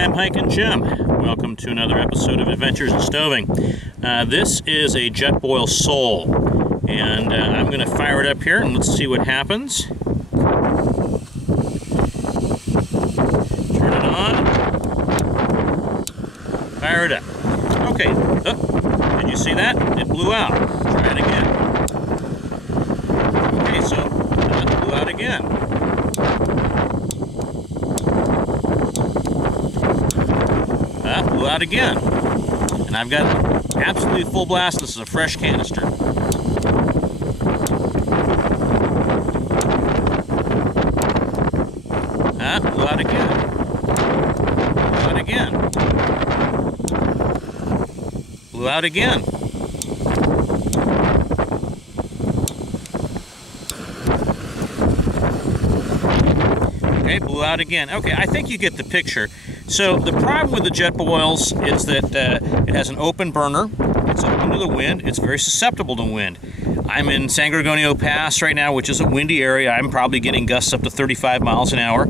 Hi, I'm Hiking Jim. Welcome to another episode of Adventures in Stoving. This is a Jetboil Soul, and I'm going to fire it up here and let's see what happens. Turn it on. Fire it up. Okay. Oh, did you see that? It blew out. Try it again. Okay, so it blew out again. Blew out again. And I've got absolutely full blast. This is a fresh canister. Blew out again. Blew out again. Blew out again. Okay, blew out again. Okay, I think you get the picture. So the problem with the Jetboils is that it has an open burner. It's open to the wind. It's very susceptible to wind. I'm in San Gorgonio Pass right now, which is a windy area. I'm probably getting gusts up to 35 miles an hour.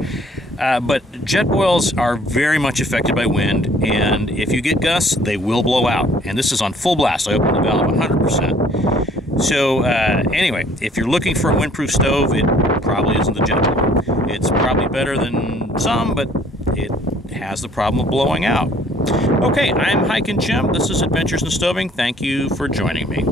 But Jetboils are very much affected by wind, and if you get gusts, they will blow out. And this is on full blast. I opened the valve 100%. So anyway, if you're looking for a windproof stove, it probably isn't the Jetboil. It's probably better than some, but it has the problem of blowing out. Okay, I'm Hiking Jim. This is Adventures in Stoving. Thank you for joining me.